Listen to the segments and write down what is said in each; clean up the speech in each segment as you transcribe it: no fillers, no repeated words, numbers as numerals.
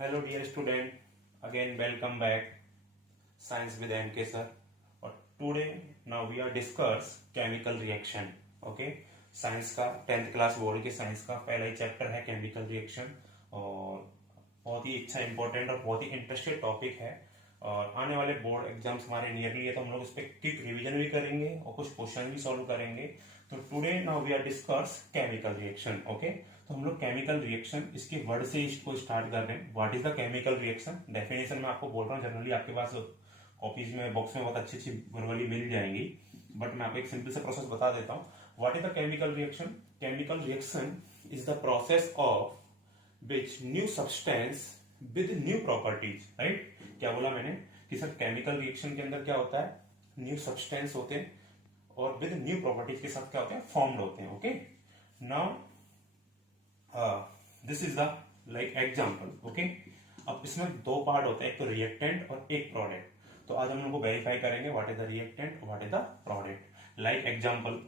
Hello dear student, again welcome back Science with MK sir. और today now we are discuss chemical reaction. Okay, science का 10th class board के science का पहला ही chapter है chemical reaction और बहुत ही अच्छा इंपॉर्टेंट और बहुत ही इंटरेस्टेड टॉपिक है और आने वाले बोर्ड एग्जाम्स हमारे नियरली है तो हम लोग इस पर क्विक रिवीजन भी करेंगे और कुछ क्वेश्चन भी सॉल्व करेंगे. तो today now we are discuss chemical reaction. Okay, तो हम लोग केमिकल रिएक्शन इसके वर्ड से इसको स्टार्ट कर रहे हैं. What is the chemical reaction? Definition मैं आपको बोल रहा हूँ, जनरली आपके पास कॉपीज में बॉक्स में बहुत अच्छी अच्छी वर्बली मिल जाएंगी, बट मैं आपको एक सिंपल सा प्रोसेस बता देता हूँ. What is the chemical reaction? Chemical reaction is the process of which new substance with new properties. Right, क्या बोला मैंने कि सर केमिकल रिएक्शन के अंदर क्या होता है, न्यू सब्सटेंस होते हैं और विद न्यू प्रॉपर्टीज के साथ क्या होते हैं, फॉर्म्ड होते हैं. Okay, now this is the like example. Okay, अब इसमें दो पार्ट होते हैं, एक तो रिएक्टेंट और एक प्रोडक्ट. तो आज हम लोग को वेरीफाई करेंगे व्हाट इज द रिएक्टेंट और what is the product. Like example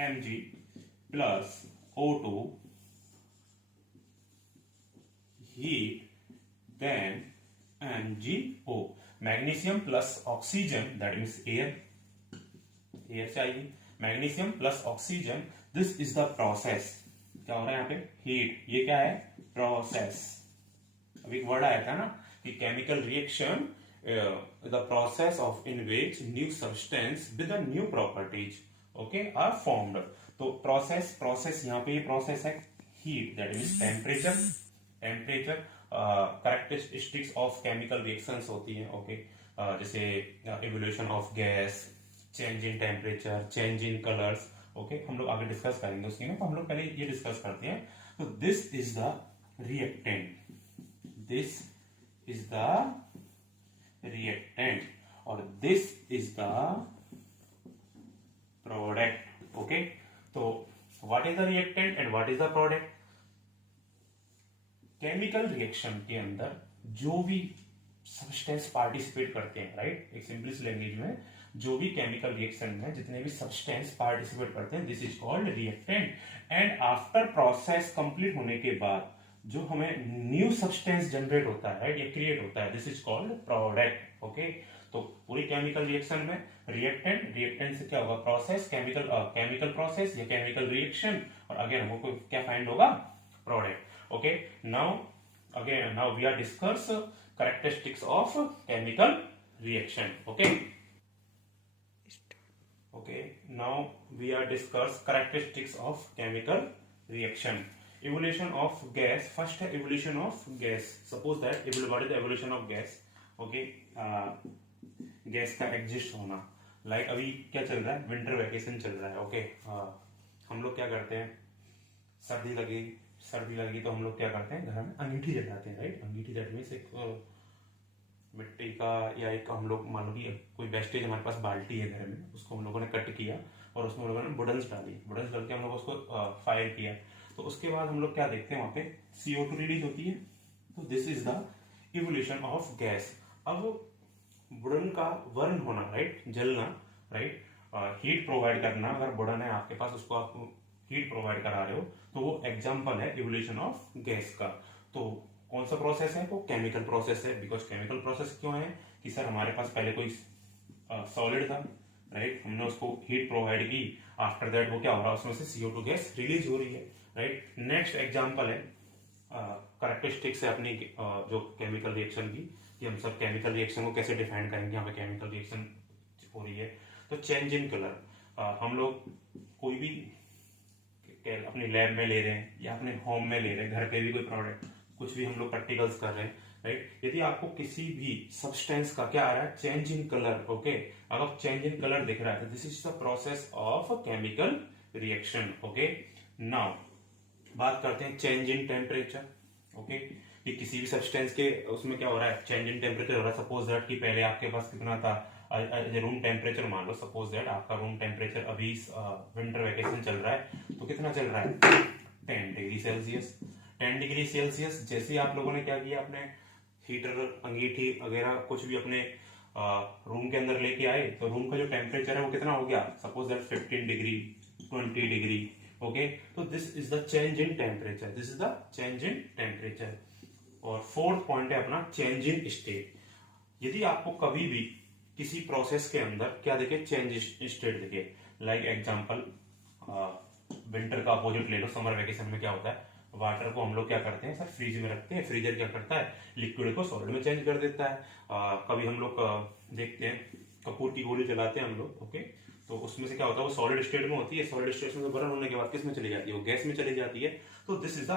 Mg plus O2 heat then MgO. Magnesium plus oxygen that means air, air चाहिए, magnesium plus oxygen. This is the process. क्या हो रहा है यहाँ पे, heat. ये क्या है, प्रोसेस. अभी एक वर्ड आया था ना कि chemical reaction the process of in which new substance with new properties okay are formed. तो प्रोसेस, प्रोसेस यहाँ पे ये प्रोसेस है heat that means temperature. Temperature characteristics of chemical reactions होती है. ओके, जैसे evolution of gas, change in temperature, change in colours. Okay, हम लोग आगे डिस्कस करेंगे उसकी में, तो हम लोग पहले ये डिस्कस करते हैं. तो this is the reactant, this is the reactant और this is the product. Okay, तो what is the reactant and what is the product? Chemical reaction के अंदर जो भी सब्सटेंस पार्टिसिपेट करते हैं, राइट, एक सिंपल लैंग्वेज में जो भी केमिकल रिएक्शन में जितने भी सब्सटेंस पार्टिसिपेट करते हैं, this is called reactant. And after process complete होने के बाद जो हमें न्यू सब्सटेंस जनरेट होता है या क्रिएट होता है, this is called product. Okay, तो पूरी केमिकल रिएक्शन में रिएक्टेंट, रिएक्टेंट से क्या होगा, प्रोसेस, केमिकल केमिकल प्रोसेस या केमिकल रिएक्शन, और अगेन हमको क्या फाइंड होगा, product. Okay, now again now we are discuss characteristics of chemical reaction. Okay, now we are discuss characteristics of chemical reaction. Evolution of gas. First है evolution of gas. Suppose that what is the evolution of gas? Okay, gas का exist होना. Like अभी क्या चल रहा है, winter vacation चल रहा है. ओके, हम लोग क्या करते हैं, सर्दी लगी तो हम लोग क्या करते हैं, घर में अंगीठी जलाते हैं. राइट, अंगीठी दैट मीन्स एक मिट्टी का या एक हम लोग मान लो कि कोई वेस्टेज हमारे पास बाल्टी है घर में, उसको हम लोगों ने कट किया और उसमें हम लोगों ने वुडन्स डाली, वुडन्स डाल के हम लोग उसको फायर किया. तो उसके बाद हम लोग क्या देखते हैं, वहां पे CO2 रिलीज होती है. तो this is the evolution of gas. अब वुडन का वर्न होना, राइट, जलना, राइट, हीट प्रोवाइड करना. अगर वुडन है आपके पास, उसको आप हीट प्रोवाइड करा रहे हो, तो वो एग्जांपल है इवोल्यूशन ऑफ गैस का. तो कौन सा प्रोसेस है, वो केमिकल प्रोसेस है. बिकॉज केमिकल प्रोसेस क्यों है कि सर हमारे पास पहले कोई सॉलिड था, राइट, हमने उसको हीट प्रोवाइड की, आफ्टर दैट वो क्या हो रहा है, उसमें से CO2 गैस रिलीज हो रही है. राइट, नेक्स्ट एग्जांपल है कैरेक्टरिस्टिक्स है अपनी जो केमिकल रिएक्शन की, कि हम सब केमिकल रिएक्शन को कैसे डिफाइन करेंगे, यहाँ पे केमिकल रिएक्शन हो रही है. तो चेंज इन कलर, हम लोग कोई भी अपनी लैब में ले रहे हैं या अपने होम में ले रहे हैं, घर पे भी कोई प्रोडक्ट, कुछ भी हम लोग प्रैक्टिकल्स कर रहे हैं, राइट, यदि आपको किसी भी सब्सटेंस का क्या आ रहा है, चेंज इन कलर. ओके, अगर चेंज इन कलर दिख रहा है तो this is the process of chemical reaction. Okay, now बात करते हैं चेंज इन टेम्परेचर. ओके, कि किसी भी सब्सटेंस के उसमें क्या हो रहा है, चेंज इन टेम्परेचर हो रहा है. सपोज दैट कि पहले आपके पास कितना था, रूम टेम्परेचर मान लो, सपोज दैट आपका रूम टेम्परेचर अभी विंटर वैकेशन चल रहा है, तो कितना चल रहा है, 10 डिग्री सेल्सियस. 10 डिग्री सेल्सियस जैसे आप लोगों ने क्या किया, अपने हीटर, अंगीठी वगैरह कुछ भी अपने रूम के अंदर लेके आए, तो रूम का जो टेम्परेचर है वो कितना हो गया, suppose that 15 degree, 20 degree. Okay, so this is the change in temperature. This is the change in temperature. और फोर्थ पॉइंट है अपना चेंज इन स्टेट। यदि आपको कभी भी किसी प्रोसेस के अंदर क्या देखे, चेंज स्टेट देखे, लाइक एग्जांपल विंटर का अपोजिट ले लो, समर वेकेशन में क्या होता है, वाटर को हम लोग क्या करते हैं सर, फ्रीज में रखते हैं, फ्रीजर क्या करता है, लिक्विड को सॉलिड में चेंज कर देता है। कभी हम लोग देखते हैं कपूर की गोली चलाते हैं हम लोग, ओके, तो उसमें से क्या होता है, वो सॉलिड स्टेट में होती है, सॉलिड स्टेट में बर्न होने के बाद किस में चली जाती है, वो गैस में चली जाती है। तो this is the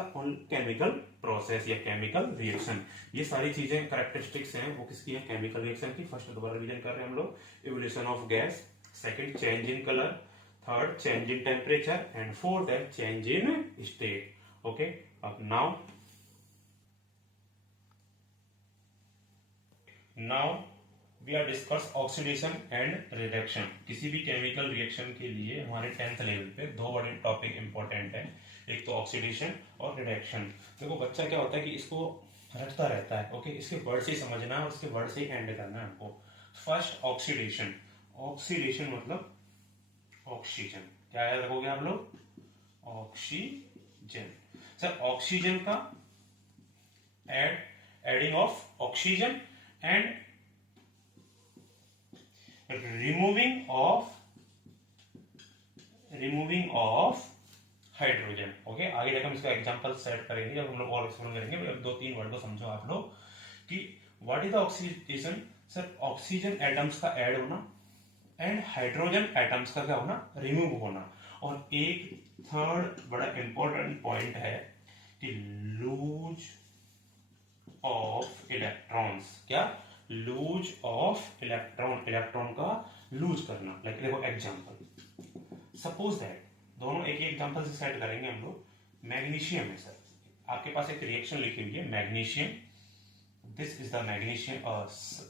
chemical process या केमिकल रिएक्शन। ये सारी चीजें कैरेक्टरिस्टिक्स हैं वो किसकी है, केमिकल रिएक्शन की। फर्स्ट दोबारा रिवीजन कर रहे हैं हम लोग, evolution of gas, second change in colour, third change in temperature, and fourth है चेंज इन स्टेट। ओके, अब now we are discuss oxidation and reduction. किसी भी केमिकल रिएक्शन के लिए हमारे 10th लेवल पे दो बड़े टॉपिक इंपॉर्टेंट है, एक तो ऑक्सीडेशन और रिडक्शन। देखो बच्चा क्या होता है कि इसको रटता रहता है, ओके, इसके वर्ड से ही समझना है और इसके वर्ड से ही एंड करना है हमको। फर्स्ट ऑक्सीडेशन, ऑक्सीडेशन मतलब ऑक्सीजन, क्या याद रखोगे आप लोग, ऑक्सीजन। सर ऑक्सीजन का adding of oxygen and removing of hydrogen. Okay, आगे जाकर हम इसका एग्जांपल सेट करेंगे जब हम लोग और एक्सप्लेन करेंगे। अब दो तीन वर्ड को समझो आप लोग कि what is the oxidation. Sir oxygen atoms का ऐड होना एंड हाइड्रोजन एटम्स का क्या होना, रिमूव होना। और एक थर्ड बड़ा इंपॉर्टेंट पॉइंट है कि लूज ऑफ इलेक्ट्रॉन्स, क्या, लूज ऑफ इलेक्ट्रॉन, इलेक्ट्रॉन का लूज करना। लाइक देखो एग्जांपल, सपोज दैट, दोनों एक ही एग्जांपल से सेट करेंगे हम लोग। मैग्नीशियम है सर, आपके पास एक रिएक्शन लिखी हुई है magnesium, this is the magnesium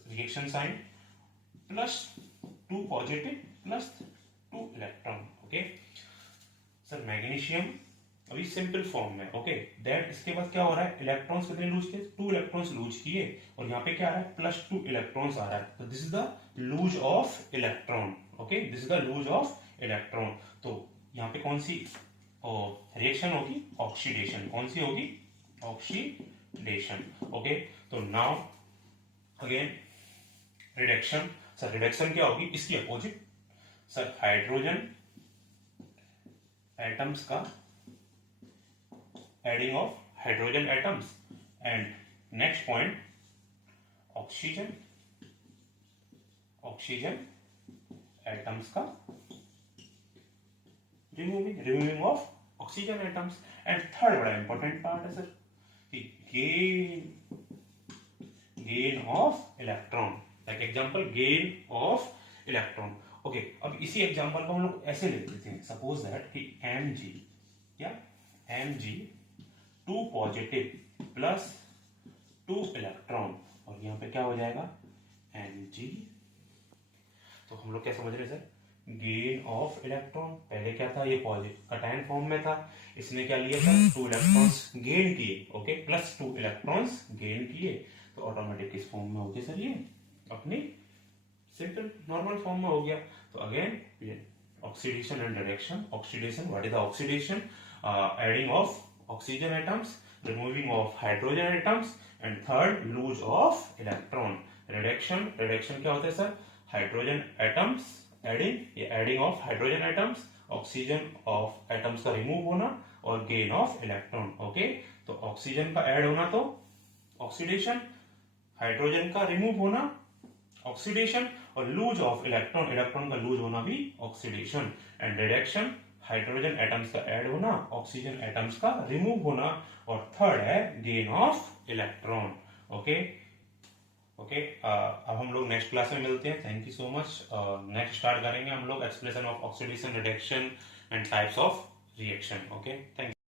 reaction sign, +2 positive +2 electron. Okay sir, magnesium अभी सिंपल फॉर्म में, ओके, दैट इसके बाद क्या हो रहा है, इलेक्ट्रॉन्स कितने लूज किए, 2 इलेक्ट्रॉन्स लूज किए, और यहाँ पे क्या आ रहा है, +2 इलेक्ट्रॉन्स आ रहा है। तो this is the lose of electron. Okay, this is the lose of electron. तो यहाँ पे कौन सी रिएक्शन होगी, ऑक्सीडेशन। कौन सी होगी, ऑक्सीडेशन। ओके, तो now again reduction. Sir reduction क्या होगी, इसकी अपोजिट। सर हाइड्रोजन एटम्स का adding of hydrogen atoms, and next point oxygen atoms का removing of oxygen atoms. And third बड़ा इंपॉर्टेंट पार्ट है सर कि gain of electron. Like example gain of electron. Okay, अब इसी example को हम लोग ऐसे लिख देते हैं, सपोज दैट कि Mg, क्या, Mg 2 पॉजिटिव +2 इलेक्ट्रॉन, और यहाँ पे क्या हो जाएगा, Mg। तो हम लोग क्या समझ रहे हैं सर, गेन ऑफ इलेक्ट्रॉन। पहले क्या था, ये पॉजिटिव कटायन फॉर्म में था, इसने क्या लिया था, 2 इलेक्ट्रॉन्स गेन किए, ओके, +2 इलेक्ट्रॉन्स गेन किए, तो ऑटोमेटिक किस फॉर्म में हो गया सर, ये अपनी सिंपल नॉर्मल फॉर्म में हो गया। तो again oxidation and reduction. Oxidation, what is the oxidation, adding of oxygen atoms, removing of hydrogen atoms, and third lose of electron. Reduction, reduction क्या होता है sir, hydrogen atoms adding of hydrogen atoms, oxygen of atoms का remove होना, और gain of electron. Okay, तो oxygen का add होना तो ऑक्सीडेशन, हाइड्रोजन का रिमूव होना ऑक्सीडेशन, और लूज ऑफ इलेक्ट्रॉन, इलेक्ट्रॉन का लूज होना भी oxidation. And reduction, hydrogen atoms का ऐड होना, ऑक्सीजन एटम्स का रिमूव होना, और थर्ड है gain of electron. Okay okay, अब हम लोग नेक्स्ट क्लास में मिलते हैं। Thank you so much. Next start करेंगे हम लोग explanation of oxidation, reduction and types of reaction. Okay, thank you.